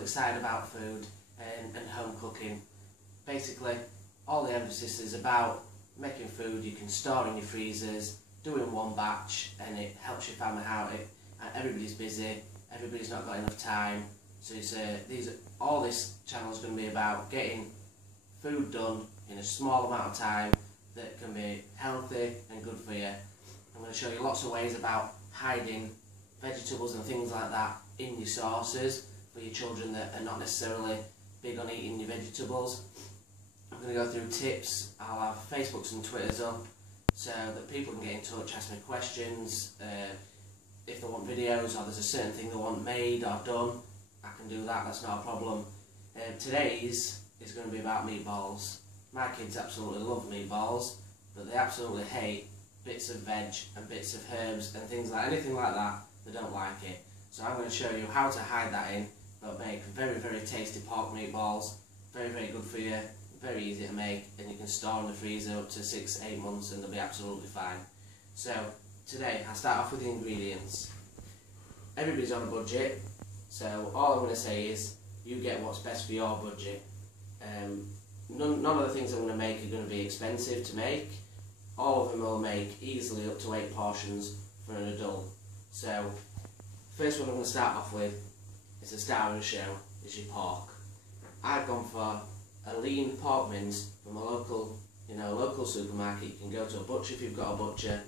people excited about food and home cooking. Basically, all the emphasis is about making food you can store in your freezers, doing one batch, and it helps your family out. Everybody's busy, everybody's not got enough time, so all this channel is going to be about getting food done in a small amount of time that can be healthy and good for you. I'm going to show you lots of ways about hiding vegetables and things like that in your sauces for your children that are not necessarily big on eating your vegetables. I'm going to go through tips. I'll have Facebooks and Twitters up so that people can get in touch, ask me questions. If they want videos or there's a certain thing they want made or done, I can do that, that's not a problem. Today's is going to be about meatballs. My kids absolutely love meatballs, but they absolutely hate bits of veg and bits of herbs and things like anything like that. They don't like it. So I'm going to show you how to hide that in, but make very, very tasty pork meatballs. Very, very good for you, very easy to make, and you can store in the freezer up to 6-8 months and they'll be absolutely fine. So today I'll start off with the ingredients. Everybody's on a budget, so all I'm going to say is you get what's best for your budget. None of the things I'm going to make are going to be expensive to make. All of them will make easily up to 8 portions for an adult. So first one I'm going to start off with is the star of the show, is your pork. I've gone for a lean pork mince from a local supermarket. You can go to a butcher if you've got a butcher.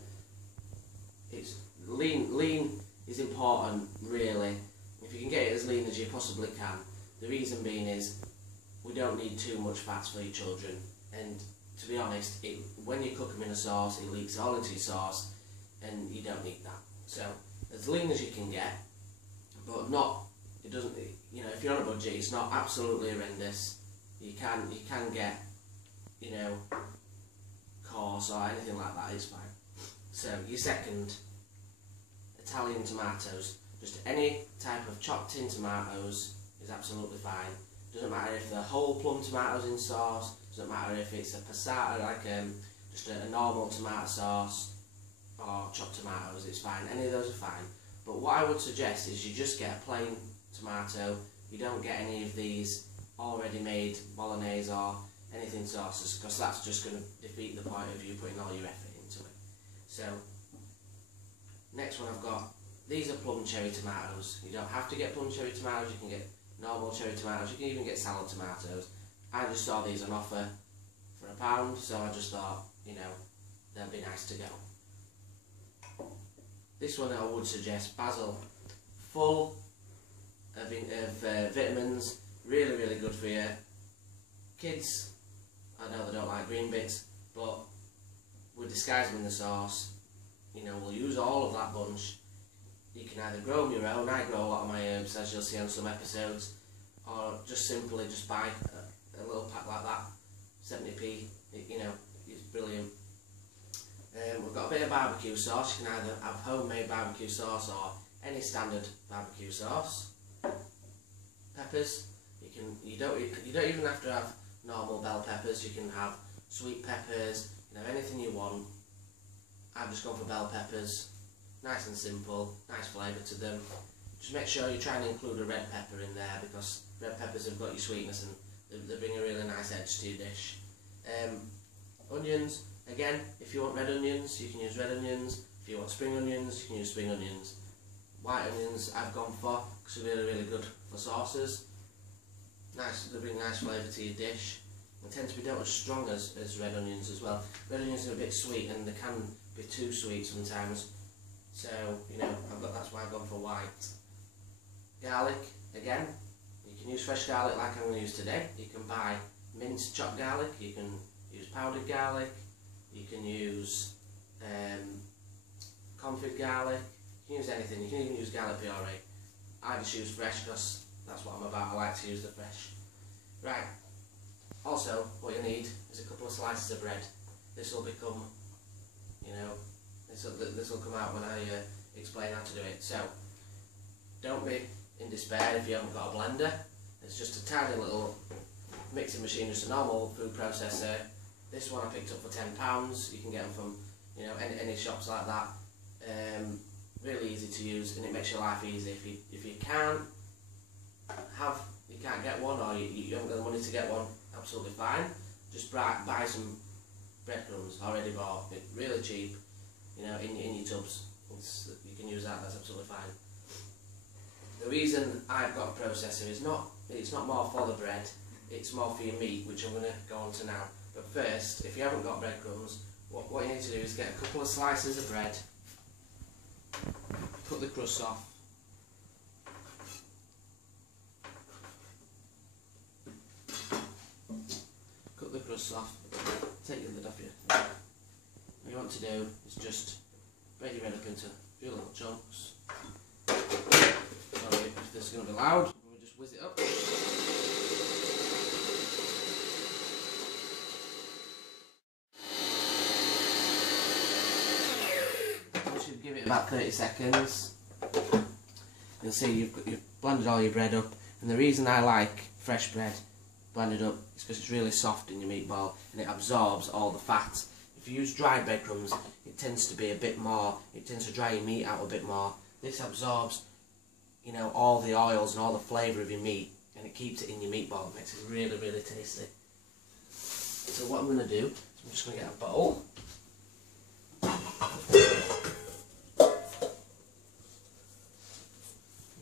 It's lean is important, really. If you can get it as lean as you possibly can. The reason being is we don't need too much fats for your children, and to be honest, when you cook them in a sauce, it leaks all into your sauce, and you don't need that. So as lean as you can get, but not. It doesn't. You know, if you're on a budget, it's not absolutely horrendous. You can get, coarse or anything like that. It's fine. So your second, Italian tomatoes. Just any type of chopped in tomatoes is absolutely fine. Doesn't matter if they're whole plum tomatoes in sauce. Doesn't matter if it's a passata, like just a normal tomato sauce, or chopped tomatoes. It's fine. Any of those are fine. But what I would suggest is you just get a plain tomato. You don't get any of these already made bolognese or anything sauces, because that's just going to defeat the point of you putting all your effort into it. So next one I've got, these are plum cherry tomatoes. You don't have to get plum cherry tomatoes, you can get normal cherry tomatoes, you can even get salad tomatoes. I just saw these on offer for £1, so I just thought, they'll be nice to go. This one I would suggest, basil, full of vitamins, really, really good for you. Kids, I know they don't like green bits, but we disguise them in the sauce. We'll use all of that bunch. You can either grow them your own. I grow a lot of my herbs, as you'll see on some episodes, or just simply just buy a little pack like that, 70p. It's brilliant. We've got a bit of barbecue sauce. You can either have homemade barbecue sauce or any standard barbecue sauce. Peppers. You don't even have to have normal bell peppers. You can have sweet peppers. Anything you want. I've just gone for bell peppers. Nice and simple. Nice flavour to them. Just make sure you try and include a red pepper in there, because red peppers have got your sweetness and they bring a really nice edge to your dish. Onions. Again, if you want red onions, you can use red onions. If you want spring onions, you can use spring onions. White onions I've gone for because they're really, really good for sauces. Nice, they bring nice flavour to your dish. They tend to be not as strong as red onions as well. Red onions are a bit sweet and they can be too sweet sometimes. So, that's why I've gone for white. Garlic, again, you can use fresh garlic like I'm going to use today. You can buy minced chopped garlic, you can use powdered garlic, you can use confit garlic, you can use anything, you can even use garlic puree. I just use fresh because that's what I'm about, I like to use the fresh. Right, also what you need is a couple of slices of bread. This will become, this will come out when I explain how to do it. So, don't be in despair if you haven't got a blender. It's just a tiny little mixing machine, just a normal food processor. This one I picked up for £10. You can get them from any shops like that. Really easy to use, and it makes your life easy. If you can't have can't get one, or you haven't got the money to get one, absolutely fine. Just buy some breadcrumbs already bought, really cheap, you know, in your tubs. You can use that, that's absolutely fine. The reason I've got a processor is it's not more for the bread, it's more for your meat, which I'm going to go on to now. But first, if you haven't got breadcrumbs, what you need to do is get a couple of slices of bread, cut the crust off, take the lid off you. What you want to do is just break your bread up into a few little chunks. Sorry if this is going to be loud, we'll just whiz it up. Once you give it about 30 seconds, you'll see you've blended all your bread up. And the reason I like fresh bread blended up is because it's really soft in your meatball and it absorbs all the fat. If you use dried breadcrumbs, it tends to be a bit more, it tends to dry your meat out a bit more. This absorbs, you know, all the oils and all the flavour of your meat, and it keeps it in your meatball. It makes it really, really tasty. So what I'm going to do is I'm just going to get a bowl. There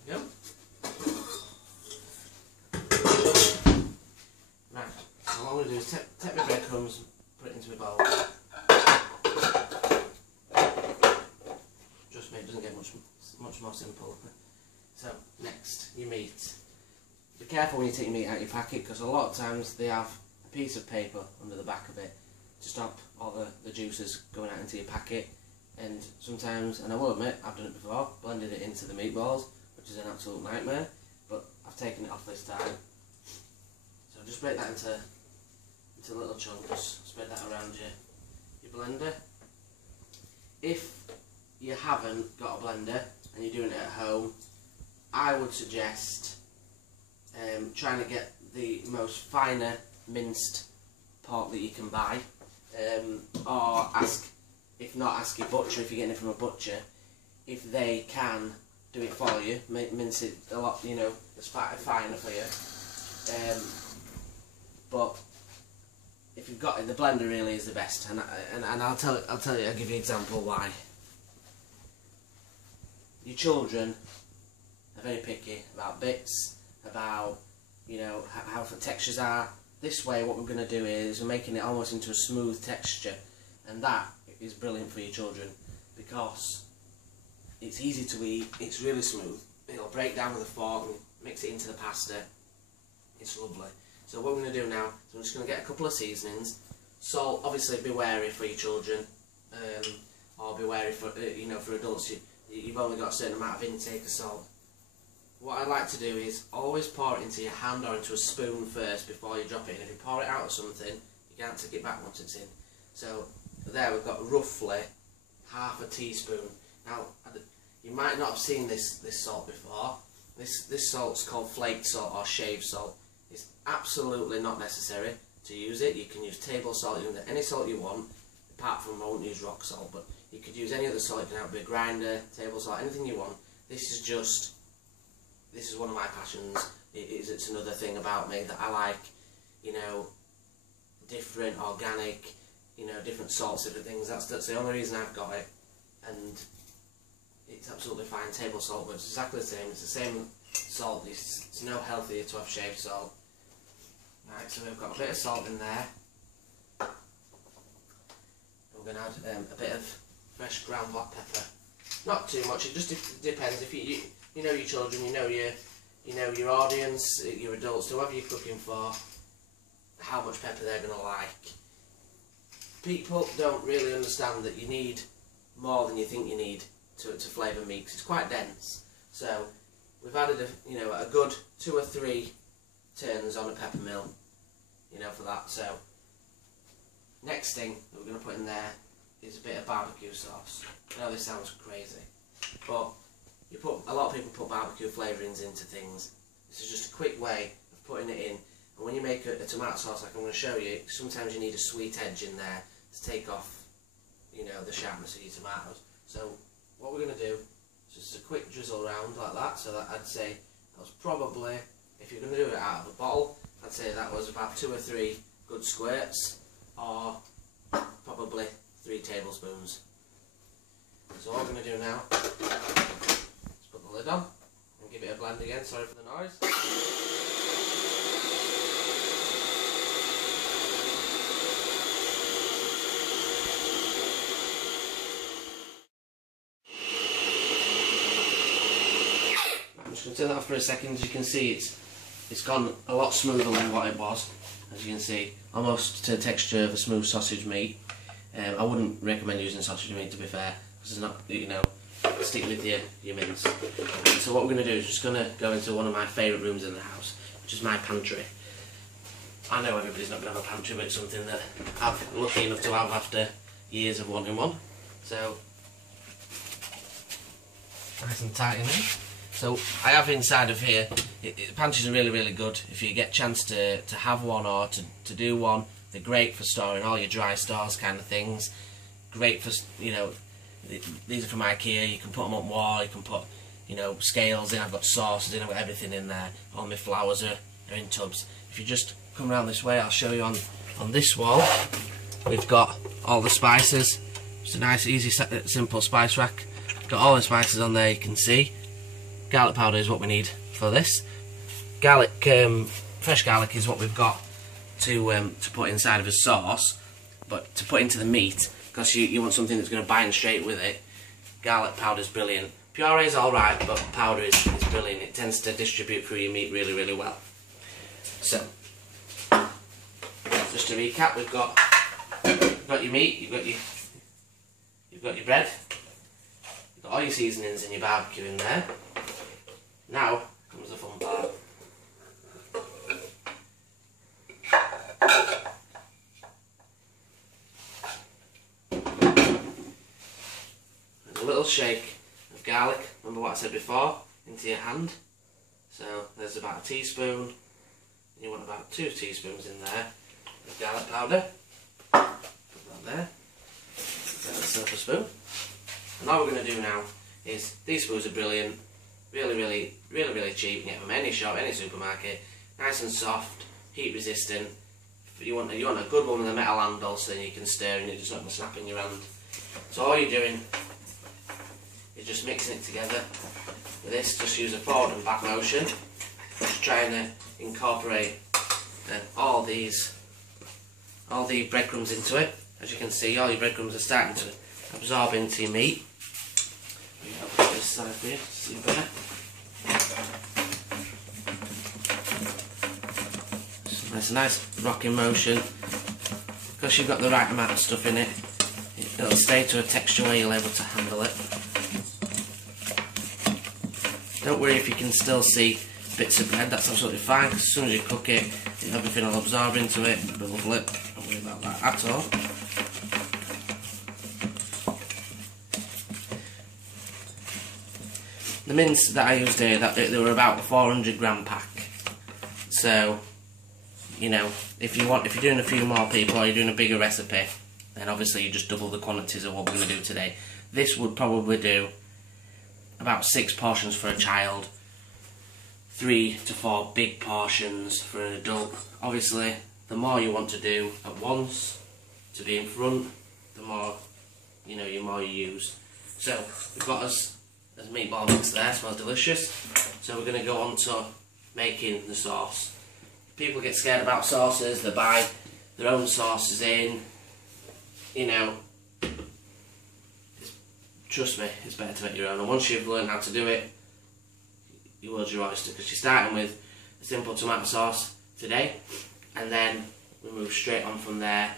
we go. Right, so what I'm going to do is take my breadcrumbs and put it into my bowl. Trust me, it doesn't get much more simple. So, next, your meat. Be careful when you take your meat out of your packet, because a lot of times they have a piece of paper under the back of it to stop all the juices going out into your packet. And sometimes, and I will admit, I've done it before, blended it into the meatballs, which is an absolute nightmare, but I've taken it off this time. So just break that into little chunks, spread that around your blender. If you haven't got a blender and you're doing it at home, I would suggest trying to get the most finer minced pork that you can buy, or if not, ask your butcher, if you're getting it from a butcher, if they can do it for you, mince it a lot, you know, it's finer for you. But if you've got it, the blender really is the best, and I'll give you an example why. Your children are very picky about bits, about, you know, how the textures are. This way, what we're going to do is we're making it almost into a smooth texture, and that is brilliant for your children because it's easy to eat, it's really smooth, it'll break down with a fork and mix it into the pasta, it's lovely. So what we're going to do now is I'm just going to get a couple of seasonings. Salt, obviously be wary for your children, or be wary for, you know, for adults. You've only got a certain amount of intake of salt. What I like to do is always pour it into your hand or into a spoon first before you drop it in. If you pour it out of something, you can't take it back once it's in. So there we've got roughly half a teaspoon. Now you might not have seen this salt before. This salt's called flake salt or shaved salt. It's absolutely not necessary to use it. You can use table salt, you can use any salt you want, apart from I won't use rock salt, but you could use any other salt. You can have a grinder, table salt, anything you want. This is one of my passions. It's another thing about me that I like, you know, different organic, you know, different salts, different things. That's the only reason I've got it, and it's absolutely fine. Table salt, but it's exactly the same. It's the same salt. It's no healthier to have shaved salt. Right, so we've got a bit of salt in there. We're going to add a bit of fresh ground black pepper. Not too much. It just depends. If you know your children, you know your audience, your adults, whoever you're cooking for, how much pepper they're going to like. People don't really understand that you need more than you think you need to flavour meat, 'cause it's quite dense. So we've added a good 2 or 3 turns on a pepper mill, you know, for that. So next thing that we're going to put in there is a bit of barbecue sauce. I know this sounds crazy, but a lot of people put barbecue flavourings into things. This is just a quick way of putting it in. And when you make a tomato sauce, like I'm going to show you, sometimes you need a sweet edge in there to take off, you know, the sharpness of your tomatoes. So what we're going to do is just a quick drizzle around like that. So that I'd say that was probably if you're going to do it out of a bottle, I'd say that was about 2 or 3 good squirts, or probably 3 tablespoons. So what I'm going to do now is put the lid on and give it a blend again. Sorry for the noise. I'm just going to turn that off for a second. As you can see, it's gone a lot smoother than what it was. As you can see, almost to the texture of a smooth sausage meat. I wouldn't recommend using sausage meat, to be fair, because it's not, you know, stick with your mince. So what we're going to do is just going to go into one of my favourite rooms in the house, which is my pantry. I know everybody's not going to have a pantry, but it's something that I'm lucky enough to have after years of wanting one. So, nice and tight in there. So I have inside of here, pantries are really, really good if you get a chance to have one or to do one. They're great for storing all your dry stores kind of things. Great for, you know, these are from IKEA. You can put them on wall, you can put, you know, scales in. I've got sauces in, I've got everything in there. All my flours are in tubs. If you just come around this way, I'll show you on this wall. We've got all the spices. It's a nice, easy, simple spice rack. Got all the spices on there, you can see. Garlic powder is what we need for this. Garlic, fresh garlic is what we've got to put inside of a sauce, but to put into the meat, because you want something that's going to bind straight with it. Garlic powder is brilliant. Puree is alright, but powder is brilliant. It tends to distribute through your meat really, really well. So, just to recap, we've got your meat, you've got your bread, you've got all your seasonings and your barbecue in there. Now comes the fun part. A little shake of garlic, remember what I said before, into your hand. So there's about a teaspoon, and you want about 2 teaspoons in there of garlic powder. Put that there, get a silver spoon. And all we're going to do now is, these spoons are brilliant, really cheap. You can get them any shop, any supermarket, nice and soft, heat resistant. You want a good one with a metal handle so then you can stir and it just not snap in your hand. So all you're doing is just mixing it together. With this, just use a forward and back motion, just trying to incorporate all the breadcrumbs into it. As you can see, all your breadcrumbs are starting to absorb into your meat. I'll put this side here to see better. So it's a nice rocking motion. Because you've got the right amount of stuff in it, it'll stay to a texture where you're able to handle it. Don't worry if you can still see bits of bread, that's absolutely fine, because as soon as you cook it, everything will absorb into it. It'll be lovely. Don't worry about that at all. The mince that I used here, they were about a 400 gram pack. So, you know, if you're doing a few more people or you're doing a bigger recipe, then obviously you just double the quantities of what we're going to do today. This would probably do about 6 portions for a child, 3 to 4 big portions for an adult. Obviously, the more you want to do at once to be in front, the more the more you use. So we've got us as meatball mix there, smells delicious. So we're going to go on to making the sauce. People get scared about sauces, they buy their own sauces in, you know. Trust me, it's better to make your own, and once you've learned how to do it, you will your oyster, because you're starting with a simple tomato sauce today, and then we move straight on from there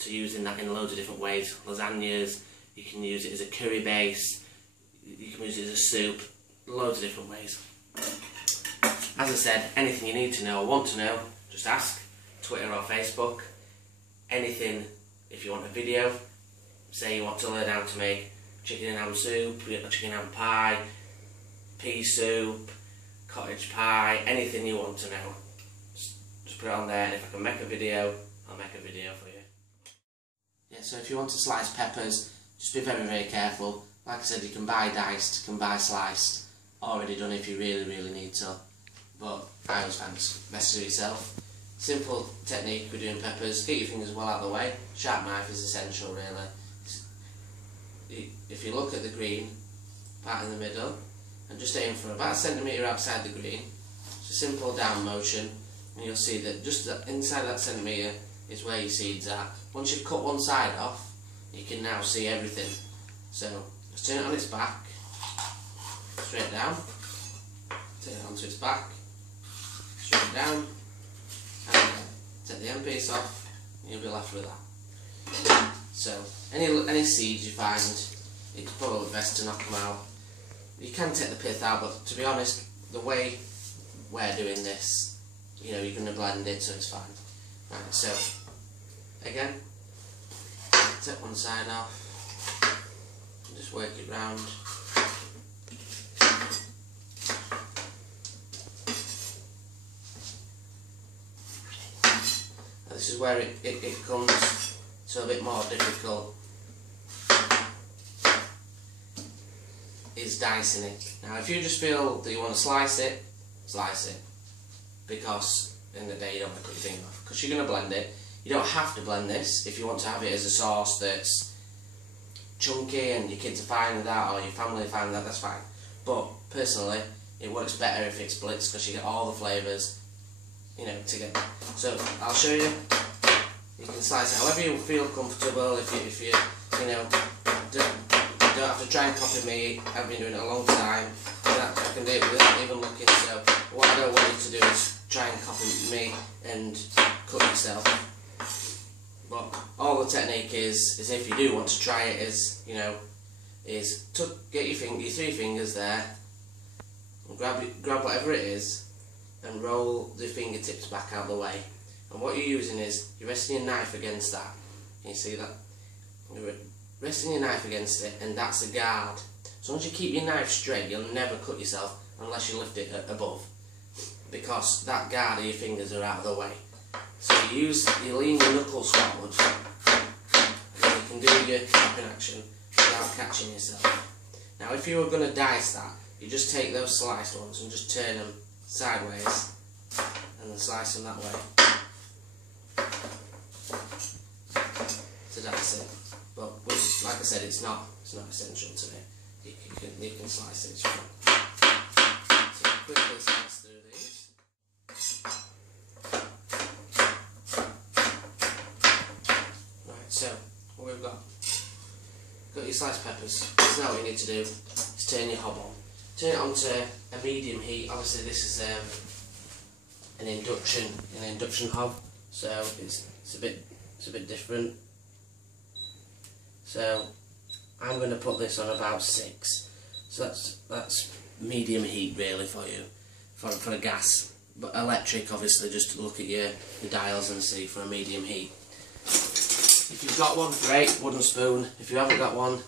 to using that in loads of different ways. Lasagnas, you can use it as a curry base, you can use it as a soup, loads of different ways. As I said, anything you need to know or want to know, just ask, Twitter or Facebook. Anything, if you want a video, say you want to learn how to make chicken and ham soup, chicken and ham pie, pea soup, cottage pie, anything you want to know. Just put it on there, and if I can make a video, I'll make a video for you. Yeah, so if you want to slice peppers, just be very careful. Like I said, you can buy diced, you can buy sliced, already done if you really need to. but I always find it's best to do yourself. Simple technique with doing peppers, get your fingers well out of the way. Sharp knife is essential really. If you look at the green part in the middle and just aim for about a centimetre outside the green, it's a simple down motion, and you'll see that just inside that centimetre is where your seeds are. Once you've cut one side off, you can now see everything. So just turn it on its back, straight down, turn it onto its back, straight down, and take the end piece off, and you'll be left with that. So any seeds you find, it's probably best to knock them out. You can take the pith out, but to be honest, the way we're doing this, you know, you're going to blend it, so it's fine. Right, so again, take one side off, and just work it round. Now this is where it comes to a bit more difficult, is dicing it. Now if you just feel that you want to slice it, because in the day you don't want to cut your finger off, because you're going to blend it. You don't have to blend this if you want to have it as a sauce that's chunky and your kids are fine with that, or your family are fine with that, that's fine. But personally, it works better if it's blitzed, because you get all the flavours, you know, together. So I'll show you. You can slice it however you feel comfortable. If you know, don't have to try and copy me. I've been doing it a long time. I can do it without even looking. So what I don't want you to do is try and copy me and cut yourself. But all the technique is if you do want to try it, is, you know, is to get your three fingers there, and grab whatever it is, and roll the fingertips back out the way. And what you're using is, you're resting your knife against that. Can you see that? You're resting your knife against it, and that's a guard. So once you keep your knife straight, you'll never cut yourself unless you lift it above, because that guard of your fingers are out of the way. So you lean your knuckles forward, and you can do your tapping action without catching yourself. Now if you were going to dice that, you just take those sliced ones and just turn them sideways, and then slice them that way to dice it. But like I said, it's not essential today. You can slice it, it's fine. So quickly slice through these. Right, so what we've got your sliced peppers. So now what you need to do is turn your hob on. Turn it on to a medium heat. Obviously this is an induction hob, so it's a bit different. So I'm going to put this on about 6. So that's medium heat really for you, for a gas. But electric, obviously, just to look at your dials and see for a medium heat. If you've got one, great, wooden spoon. If you haven't got one,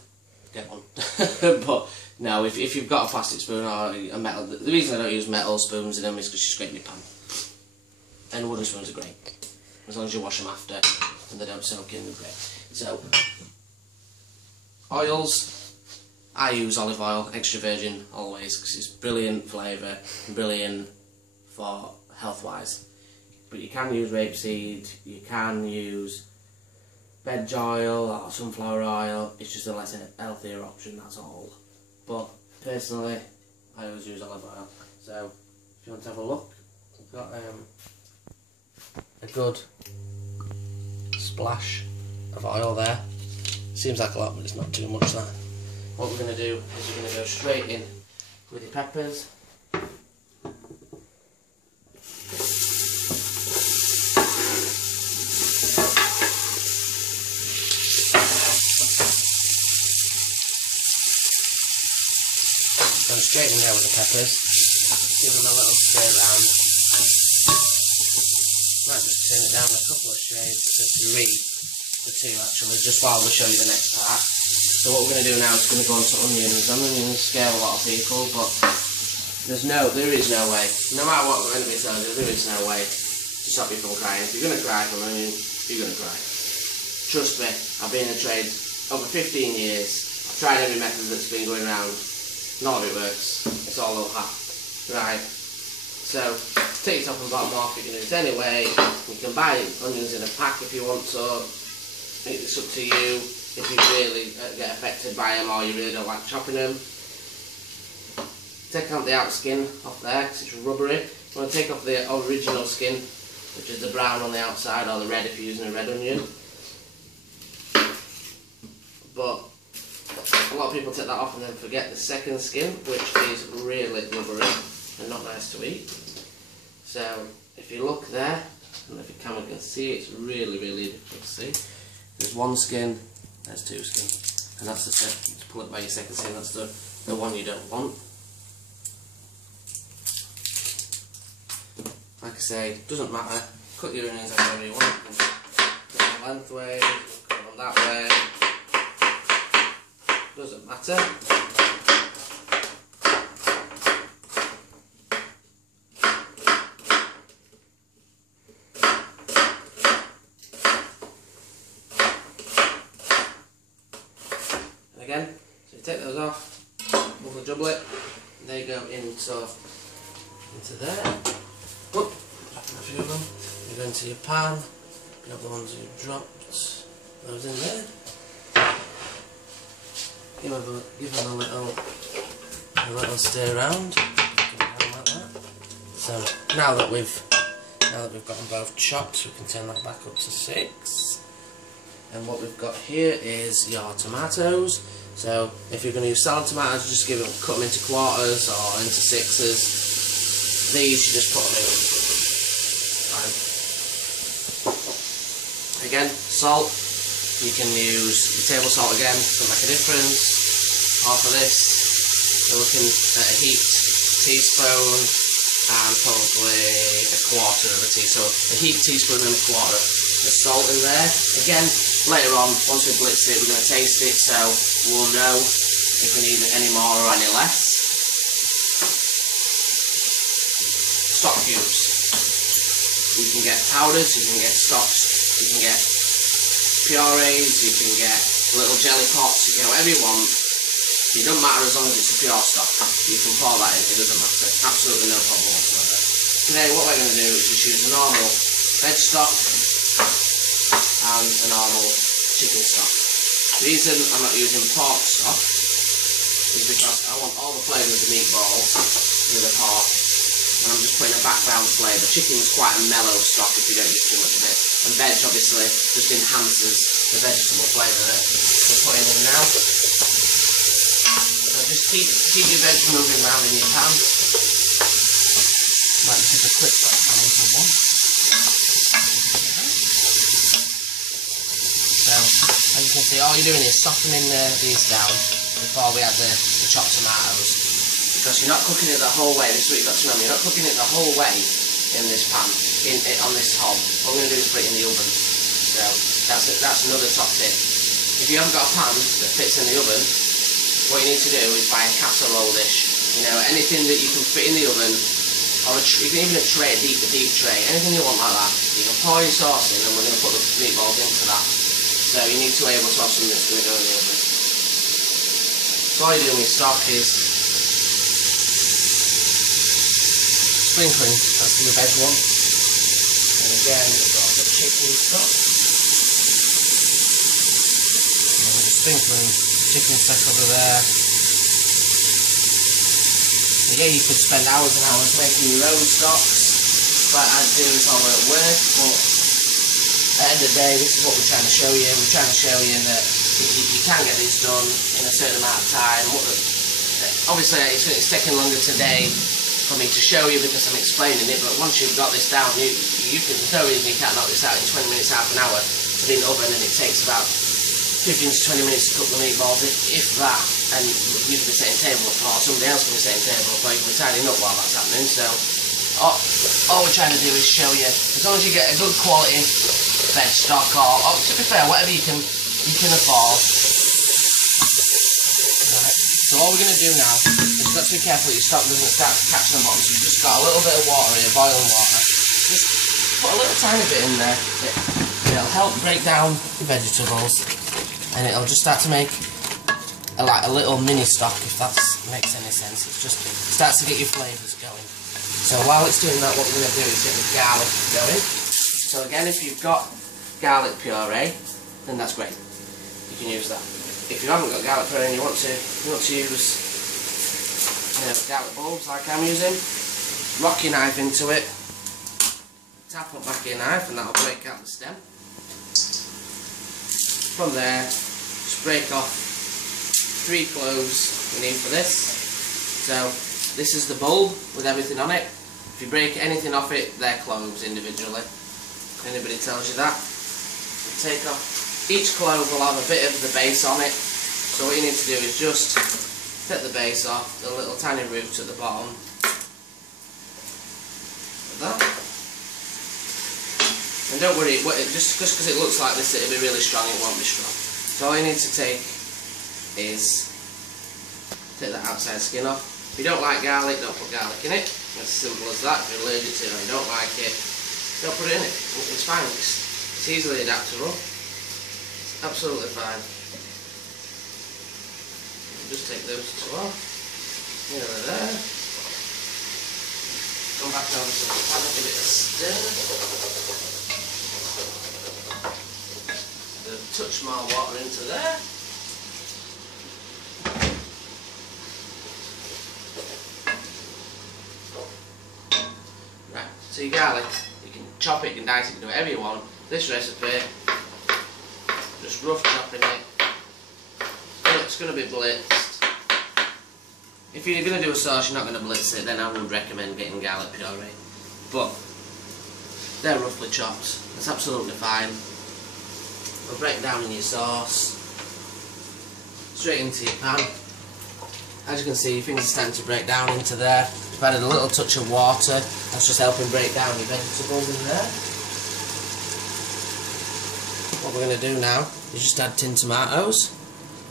get one. But no, if you've got a plastic spoon or a metal, the reason I don't use metal spoons in them is because you scrape your pan. And wooden spoons are great, as long as you wash them after and they don't soak in, they're great. So oils, I use olive oil, extra virgin always, because it's brilliant flavour and brilliant for health-wise. But you can use rapeseed, you can use veg oil or sunflower oil. It's just a less healthier option, that's all. But personally, I always use olive oil. So if you want to have a look, I've got a good splash of oil there. Seems like a lot, but it's not too much, that. What we're going to do is we're going to go straight in with your peppers. Going straight in there with the peppers. Give them a little stir round. Might just turn it down a couple of shades to 3. The 2 actually, just while we show you the next part. So what we're going to do now is going to go on to onions. Onions scare a lot of people, but there is no way, no matter what the enemy tells you, there is no way to stop you from crying. If you're going to cry from onion, you're going to cry. Trust me, I've been in the trade over 15 years. I've tried every method that's been going around. None of it works. It's all a hat. Right. So take your top and bottom off, you can do it anyway. You can buy onions in a pack if you want to. It's up to you if you really get affected by them or you really don't like chopping them. Take out the out skin off there because it's rubbery. You want to take off the original skin, which is the brown on the outside or the red if you're using a red onion. But a lot of people take that off and then forget the second skin, which is really rubbery and not nice to eat. So if you look there, I don't know if your camera can see it, it's really difficult to see. There's one skin, there's two skins, and that's the second. To pull it by your second skin, that's the one you don't want. Like I say, doesn't matter. Cut your onions however you want. You can cut them lengthways, cut them that way. Doesn't matter. And again, so you take those off, move the doublet, and they go into there. Oh, dropping a few of them. You go into your pan, pick up the ones you dropped, those in there. Give them a little stir around, like that. So now that we've got them both chopped, we can turn that back up to 6. And what we've got here is your tomatoes. So if you're going to use salad tomatoes, just cut them into quarters or into 6s. These you just put them in. Fine. Again, salt. You can use your table salt again, doesn't make a difference. Or for this, you're looking at a heaped teaspoon and probably a quarter of a teaspoon. So a heaped teaspoon and a quarter of salt in there. Again, later on, once we've blitzed it, we're going to taste it, so we'll know if we need any more or any less. Stock cubes. You can get powders, you can get stocks, you can get purees, you can get little jelly pots, you can get whatever you want. It doesn't matter as long as it's a pure stock. You can pour that in, it doesn't matter. Absolutely no problem whatsoever. Today what we're going to do is just use a normal veg stock and a normal chicken stock. The reason I'm not using pork stock is because I want all the flavour of the meatballs with the pork. And I'm just putting a background flavour. Chicken's quite a mellow stock if you don't use too much of it. And veg obviously just enhances the vegetable flavour that we're putting in now. So just keep your veg moving around in your pan. Might just a quick pan into one. So as you can see, all you're doing is softening these down before we add the chopped tomatoes. Because you're not cooking it the whole way, this is what you've got to know, you're not cooking it the whole way in this pan, on this hob. What we're going to do is put it in the oven. So that's another top tip. If you haven't got a pan that fits in the oven, what you need to do is buy a casserole dish. You know, anything that you can fit in the oven, or even a tray, a deep tray, anything you want like that. You can pour your sauce in and we're going to put the meatballs into that. So you need to be able to have something that's going to go in the oven. So all you're doing with stock is sprinkling, that's the veg one, and again we've got the chicken stock, and we're just sprinkling chicken stock over there. And yeah, you could spend hours and hours making your own stocks, but I do this all at work, but at the end of the day this is what we're trying to show you. We're trying to show you that you can get these done in a certain amount of time. Obviously it's taking longer today for me to show you because I'm explaining it, but once you've got this down, you can, there's no reason you can't knock this out in 20 minutes, half an hour to the oven, and it takes about 15 to 20 minutes to cook the meatballs, if that, and you can be setting table up, or somebody else can be setting table up, or you can be tidying up while that's happening. So all we're trying to do is show you, as long as you get a good quality veg stock, or to be fair, whatever you can afford. Right. So all we're going to do now is you've got to be careful that your stock doesn't start catching the bottom, so you've just got a little bit of water here, boiling water. Just put a little tiny bit in there. It'll help break down your vegetables, and it'll just start to make like a little mini stock, if that makes any sense. It just starts to get your flavours going. So while it's doing that, what we're going to do is get the garlic going. So again, if you've got garlic puree, then that's great. You can use that. If you haven't got garlic puree and you want to use garlic bulbs like I'm using, rock your knife into it, tap up back your knife, and that'll break out the stem. From there, just break off 3 cloves you need for this. So this is the bulb with everything on it. If you break anything off it, they're cloves individually. Anybody tells you that. Take off. Each clove will have a bit of the base on it. So what you need to do is just take the base off, the little tiny root at the bottom. Like that. And don't worry, just because it looks like this, it'll be really strong, it won't be strong. So all you need to take is take that outside skin off. If you don't like garlic, don't put garlic in it. It's as simple as that. If you're allergic to it or you don't like it, don't put it in it. It's fine. It's easily adaptable. It's absolutely fine. Just take those 2 off. Nearly there. Come back over to the pan and give it a stir. A touch more water into there. Right, so your garlic, you can chop it, you can dice it, you can do whatever you want. This recipe, just rough chopping it. It's going to be blitzed. If you're going to do a sauce, you're not going to blitz it, then I would recommend getting garlic puree. But they're roughly chopped. That's absolutely fine. They'll break down in your sauce. Straight into your pan. As you can see, your fingers are starting to break down into there. I've added a little touch of water. That's just helping break down your vegetables in there. What we're going to do now is just add tin tomatoes.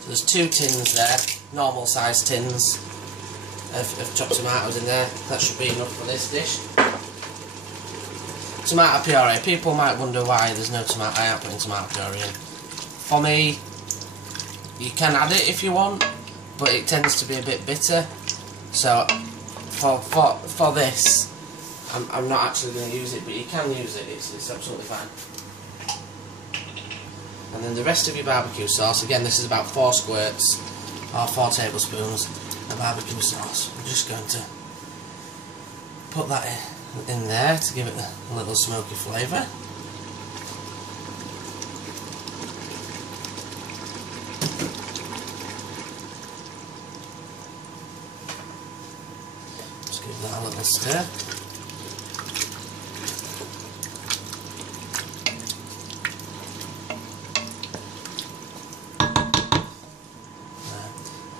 So there's 2 tins there, normal size tins of chopped tomatoes in there. That should be enough for this dish. Tomato puree. People might wonder why there's no tomato. I am putting tomato puree in. For me, you can add it if you want, but it tends to be a bit bitter. So for this, I'm not actually going to use it, but you can use it. It's absolutely fine. And then the rest of your barbecue sauce. Again, this is about 4 squirts or 4 tablespoons of barbecue sauce. I'm just going to put that in there to give it a little smoky flavour. Just give that a little stir.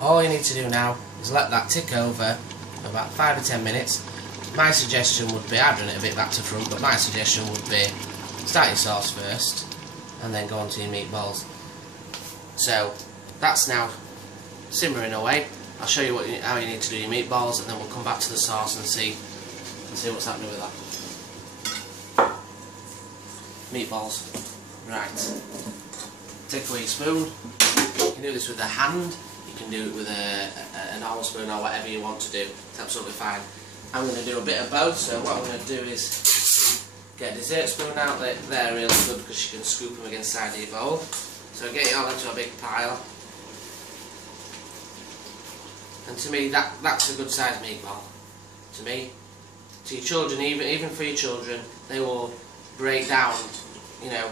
All you need to do now is let that tick over for about 5 or 10 minutes. My suggestion would be, I've done it a bit back to front, but my suggestion would be start your sauce first and then go on to your meatballs. So that's now simmering away. I'll show you how you need to do your meatballs, and then we'll come back to the sauce and see what's happening with that. Meatballs. Right. Take away your spoon. You can do this with a hand. You can do it with a normal spoon or whatever you want to do. It's absolutely fine. I'm going to do a bit of both, so what I'm going to do is get a dessert spoon out there really good, because you can scoop them against the side of your bowl. So get it all into a big pile. And to me, that's a good size meatball. To me. To your children, even for your children, they will break down, you know,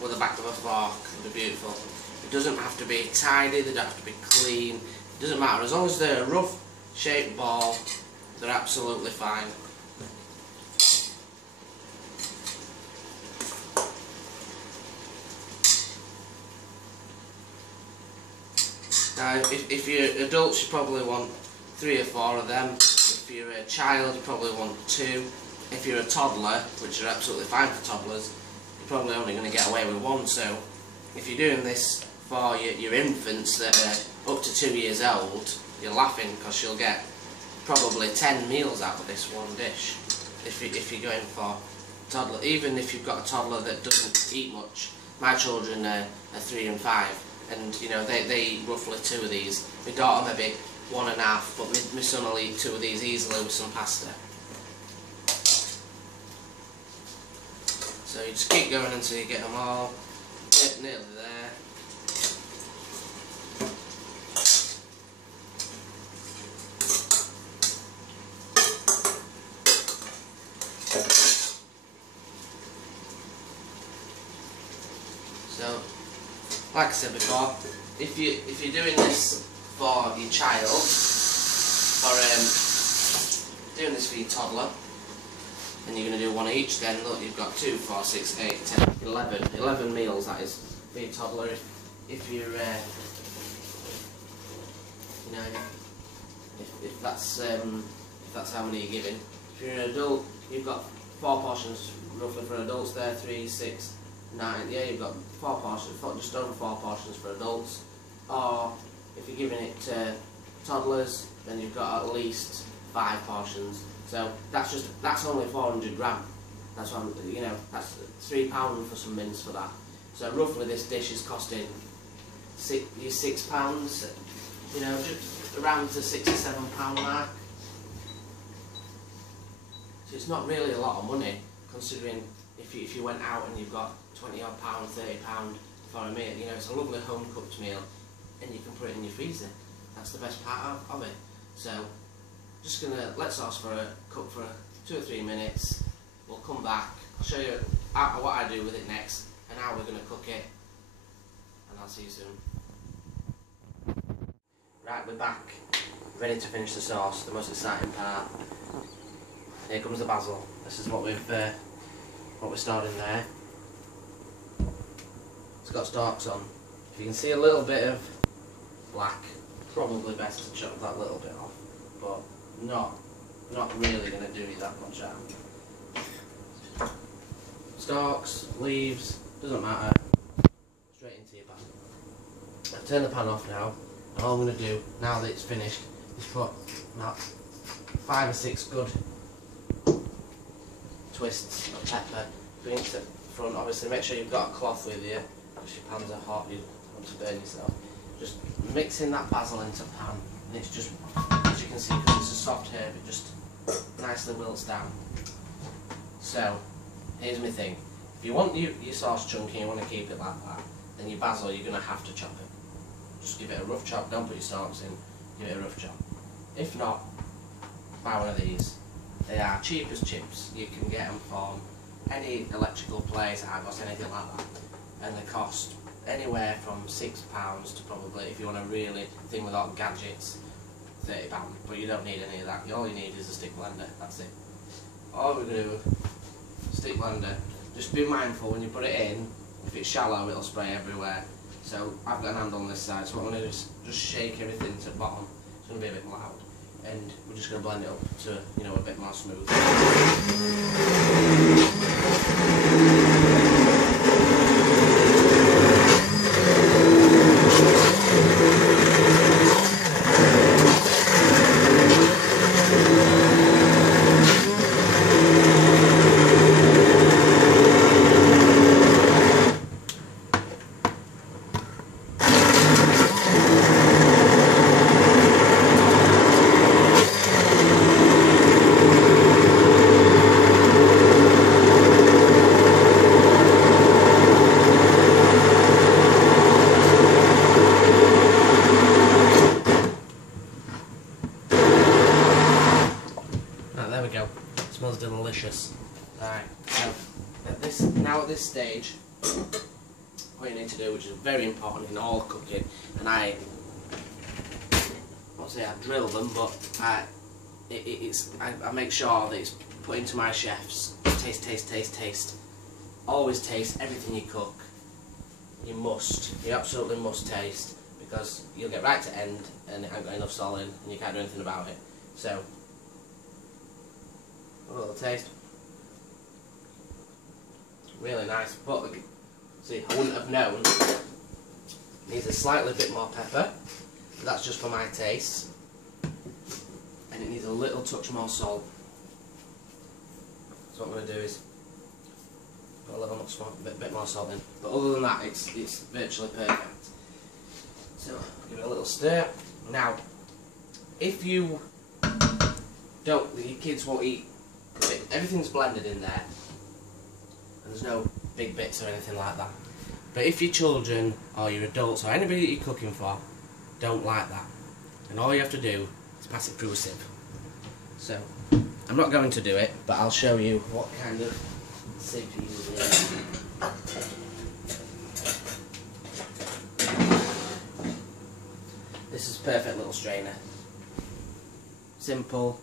with the back of a fork. They'll be beautiful. It doesn't have to be tidy, they don't have to be clean. It doesn't matter, as long as they're a rough shaped ball, they're absolutely fine. Now, if you're adults, you probably want 3 or 4 of them. If you're a child, you probably want 2. If you're a toddler, which are absolutely fine for toddlers, you're probably only going to get away with 1. So, if you're doing this for your infants that are up to 2 years old, you're laughing, because you'll get probably 10 meals out of this one dish. If you're going for toddler, even if you've got a toddler that doesn't eat much. My children are 3 and 5. And you know, they eat roughly 2 of these. My daughter maybe 1.5, but my son will eat 2 of these easily with some pasta. So you just keep going until you get them all nearly there. So, like I said before, if you're doing this for your child, or doing this for your toddler, and you're going to do one each, then look, you've got 2, 4, 6, 8, 10, 11 meals, that is, for your toddler. If you're, you know, if that's how many you're giving. If you're an adult, you've got 4 portions roughly for adults there, 3, 6, 9, yeah, you've got 4 portions, just over 4 portions for adults. Or if you're giving it to toddlers, then you've got at least 5 portions. So that's only 400 gram. That's what you know. That's £3 for some mince for that. So roughly this dish is costing £6. You know, just around the £67 mark. So it's not really a lot of money, considering if you went out and you've got £20 odd, £30 for a meal. You know, it's a lovely home cooked meal, and you can put it in your freezer. That's the best part of it. So, just gonna let sauce cook for 2 or 3 minutes. We'll come back. I'll show you what I do with it next, and how we're gonna cook it. And I'll see you soon. Right, we're back, ready to finish the sauce. The most exciting part. Here comes the basil. This is what we're starting there. It's got stalks on. If you can see a little bit of black, probably best to chop that little bit off, but not really going to do you that much harm. Stalks, leaves, doesn't matter. Straight into your pan. I've turned the pan off now, and all I'm going to do, now that it's finished, is put about 5 or 6 good twists of pepper. Bring it to the front. Obviously make sure you've got a cloth with you, because your pans are hot, you don't want to burn yourself. Just mixing that basil into the pan, and it's just, as you can see, because it's a soft herb, it just nicely wilts down. So, here's my thing. If you want your sauce chunky and you want to keep it like that, then your basil, you're going to have to chop it. Just give it a rough chop, don't put your stalks in, give it a rough chop. If not, buy one of these. They are cheap as chips. You can get them from any electrical place, Argos, anything like that. And they cost anywhere from £6 to probably, if you want a really thing without gadgets, £30. But you don't need any of that. All you need is a stick blender. That's it. All we're going to do, stick blender. Just be mindful when you put it in. If it's shallow, it'll spray everywhere. So I've got an handle on this side. So what I'm going to do is just shake everything to the bottom. It's going to be a bit loud, and we're just going to blend it up to, you know, a bit more smooth. There we go. It smells delicious. Alright, so at this stage, what you need to do, which is very important in all cooking, and I won't say I drill them, but I make sure that it's put into my chefs. Taste, taste, taste, taste. Always taste everything you cook. You absolutely must taste, because you'll get right to end and it ain't got enough salt in and you can't do anything about it. So, a little taste. Really nice, but see, I wouldn't have known. Needs a slightly bit more pepper, but that's just for my taste. And it needs a little touch more salt. So what I'm going to do is put a little bit more salt in. But other than that, it's virtually perfect. So give it a little stir. Now, if you don't, your kids won't eat, everything's blended in there. and there's no big bits or anything like that. But if your children or your adults or anybody that you're cooking for don't like that, then all you have to do is pass it through a sieve. So I'm not going to do it, but I'll show you what kind of sieve you use. This is a perfect little strainer. Simple,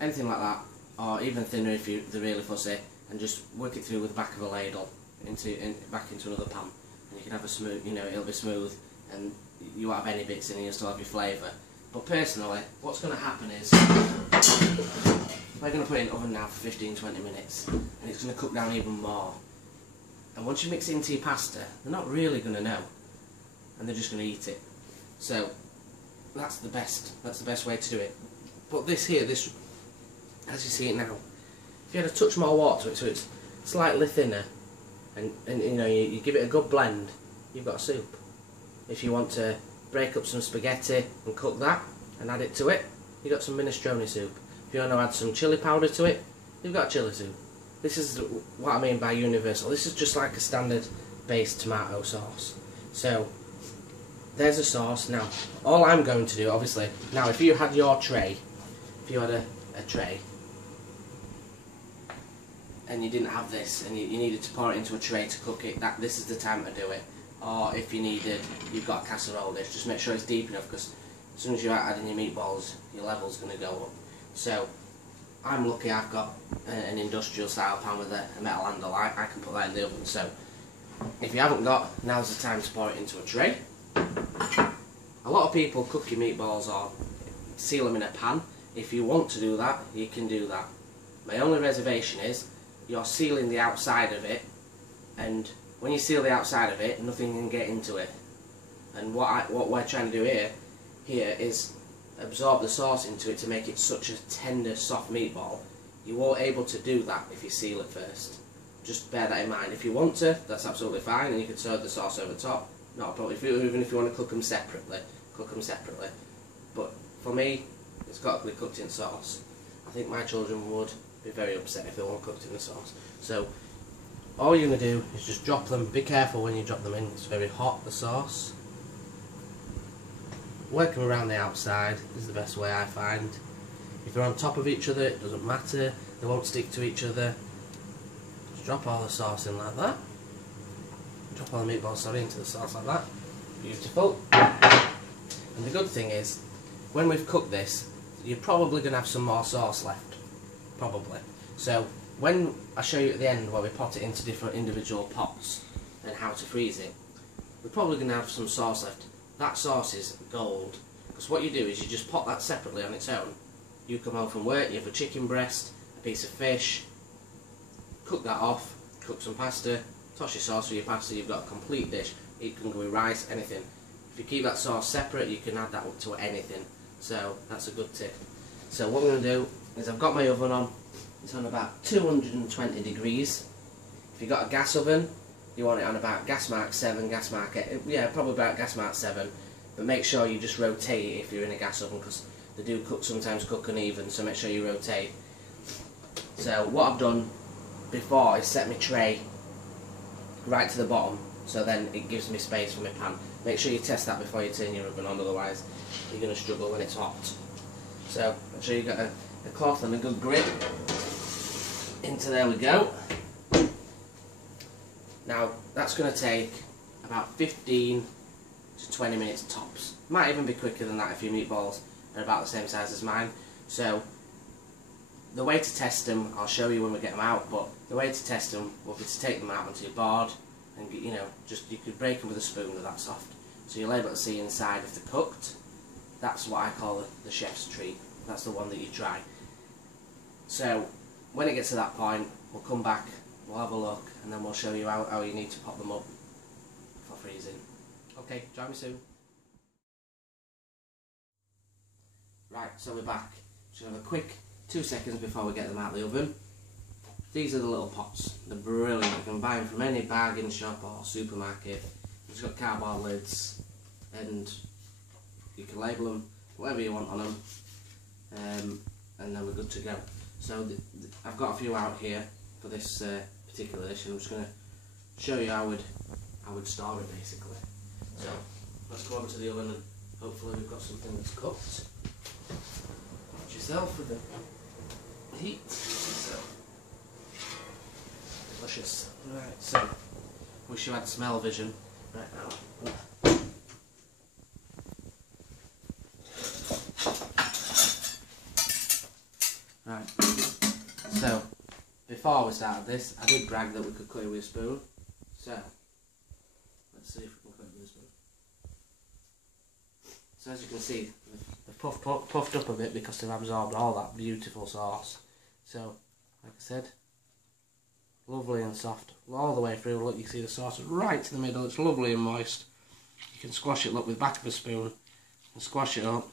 anything like that, or even thinner if they're really fussy, and just work it through with the back of a ladle back into another pan, and you can have a smooth, it'll be smooth, and you won't have any bits in it, you'll still have your flavour. But personally, what's going to happen is we're going to put it in the oven now for 15-20 minutes, and it's going to cook down even more. And once you mix it into your pasta, they're not really going to know, and they're just going to eat it. So that's the best way to do it. But this here, as you see it now, if you had a touch more water to it, so it's slightly thinner, and you give it a good blend, you've got a soup. If you want to break up some spaghetti and cook that and add it to it, you've got some minestrone soup. If you want to add some chilli powder to it, you've got a chilli soup. This is what I mean by universal. This is just like a standard base tomato sauce. So there's a sauce. Now all I'm going to do, obviously, now if you had your tray, if you had a tray and you didn't have this and you needed to pour it into a tray to cook it, this is the time to do it. Or if you've got a casserole dish, just make sure it's deep enough, because as soon as you add in your meatballs, your level's going to go up. So I'm lucky I've got an industrial style pan with a metal handle. I can put that in the oven. So if you haven't got, now's the time to pour it into a tray. A lot of people cook your meatballs or seal them in a pan. If you want to do that, you can do that. My only reservation is you're sealing the outside of it, and when you seal the outside of it, nothing can get into it. And what we're trying to do here is absorb the sauce into it to make it such a tender, soft meatball. You won't able to do that if you seal it first. Just bear that in mind. If you want to, that's absolutely fine, and you can serve the sauce over top. Not a problem. Even if you want to cook them separately, cook them separately. But for me, it's got to be cooked in sauce. I think my children would be very upset if they weren't cooked in the sauce. So all you're going to do is just drop them. Be careful when you drop them in. It's very hot, the sauce. Work them around the outside is the best way I find. If they're on top of each other, it doesn't matter. They won't stick to each other. Just drop all the sauce in like that. Drop all the meatballs, into the sauce like that. Beautiful. And the good thing is, when we've cooked this, you're probably going to have some more sauce left. Probably. So when I show you at the end where we pot it into different individual pots and how to freeze it, we're probably going to have some sauce left. That sauce is gold, because what you do is you just pot that separately on its own. You come home from work, you have a chicken breast, a piece of fish, cook that off, cook some pasta, toss your sauce with your pasta, you've got a complete dish. It can go with rice, anything. If you keep that sauce separate, you can add that to anything. So that's a good tip. So what we're going to do is, I've got my oven on. It's on about 220 degrees. If you've got a gas oven, you want it on about gas mark 7, gas mark 8, yeah, probably about gas mark 7. But make sure you just rotate it if you're in a gas oven, because they do sometimes cook uneven, so make sure you rotate. So what I've done before is set my tray right to the bottom, so then it gives me space for my pan. Make sure you test that before you turn your oven on, otherwise you're going to struggle when it's hot. So make sure you've got a cloth and a good grip. Into there we go. Now that's going to take about 15 to 20 minutes tops. Might even be quicker than that if your meatballs are about the same size as mine. So the way to test them, I'll show you when we get them out, but the way to test them will be to take them out onto your board, and you could break them with a spoon, they're that soft. So you'll be able to see inside if they're cooked. That's what I call the chef's treat. That's the one that you try. So when it gets to that point, we'll come back, we'll have a look, and then we'll show you how you need to pop them up for freezing. Okay, join me soon. Right, so we're back. Just have a quick 2 seconds before we get them out of the oven. These are the little pots. They're brilliant. You can buy them from any bargain shop or supermarket. It's got cardboard lids, and you can label them whatever you want on them, and then we're good to go. So I've got a few out here for this particular dish, and I'm just going to show you how I would store it basically. So let's go over to the oven and hopefully we've got something that's cooked. Watch yourself with the heat. So delicious. Right, so wish you had smell-vision right now. Right, so before we started this, I did brag that we could cut it with a spoon. So let's see if we can cut it with a spoon. So as you can see, they've puffed up a bit because they've absorbed all that beautiful sauce. So, like I said, lovely and soft all the way through. Look, you can see the sauce right to the middle. It's lovely and moist. You can squash it, look, with the back of a spoon and squash it up.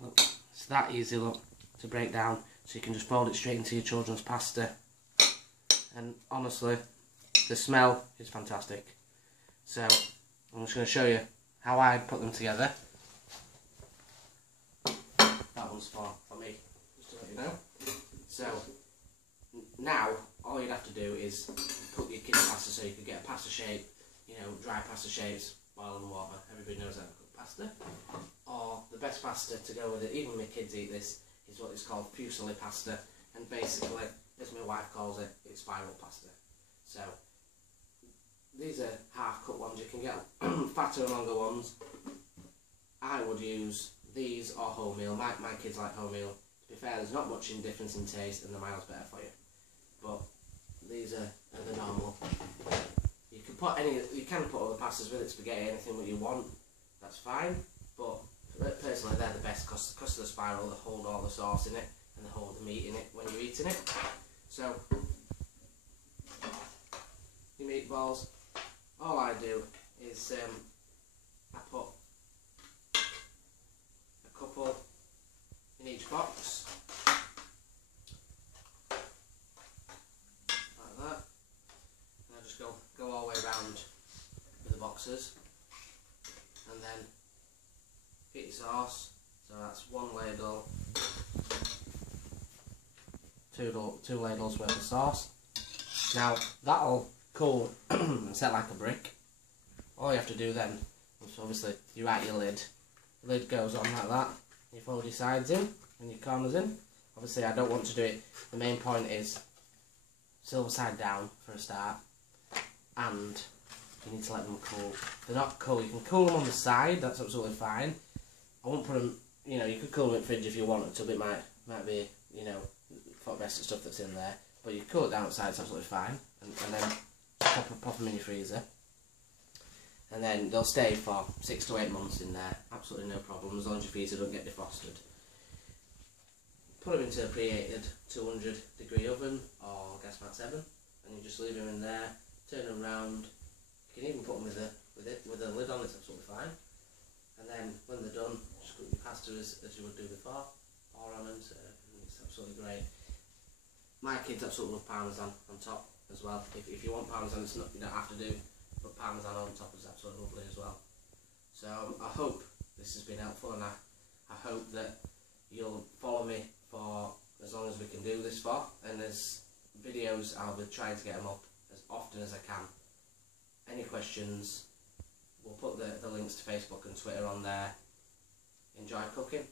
Look, it's that easy, look, to break down. So you can just fold it straight into your children's pasta. And honestly, the smell is fantastic. So I'm just going to show you how I put them together. That one's for me, just to let you know. So now all you'd have to do is cook your kids' pasta so you could get a pasta shape, you know, dry pasta shapes, boiling water. Everybody knows how to cook pasta. Or the best pasta to go with it, even my kids eat this, is what is called fusilli pasta. And basically, as my wife calls it, it's spiral pasta. So these are half-cut ones. You can get fatter and longer ones. I would use these or wholemeal. My kids like wholemeal. To be fair, there's not much in difference in taste, and the mile's better for you. But these are the normal. You can put other pastas with it, spaghetti, anything that you want. That's fine. But personally, they're the best because of the spiral. They hold all the sauce in it and they hold the meat in it when you're eating it. So your meatballs. All I do is I put a couple in each box, like that, and I just go all the way around with the boxes, and then get your sauce. So that's one ladle, two ladles worth of sauce. Now that'll cool and set like a brick. All you have to do then is obviously you write your lid. The lid goes on like that. You fold your sides in and your corners in. Obviously I don't want to do it. The main point is silver side down for a start, and you need to let them cool. If they're not cool, you can cool them on the side. That's absolutely fine. I won't put them. You know, you could cool them in the fridge if you wanted to. But it might be, you know, rest of stuff that's in there. But you can cool it down outside. It's absolutely fine. And then pop them in your freezer, and then they'll stay for 6 to 8 months in there, absolutely no problem, as long as your freezer don't get defrosted. Put them into a preheated 200 degree oven or gas mat 7, and you just leave them in there, turn them round. You can even put them with a lid on, it's absolutely fine. And then when they're done, just cook your pasta as you would do before, pour on them, and it's absolutely great. My kids absolutely love parmesan on top as well. If you want parmesan, it's not, you don't have to do, but parmesan on top is absolutely lovely as well. So I hope this has been helpful, and I hope that you'll follow me for as long as we can do this for, and as videos I'll be trying to get them up as often as I can. Any questions, we'll put the links to Facebook and Twitter on there. Enjoy cooking.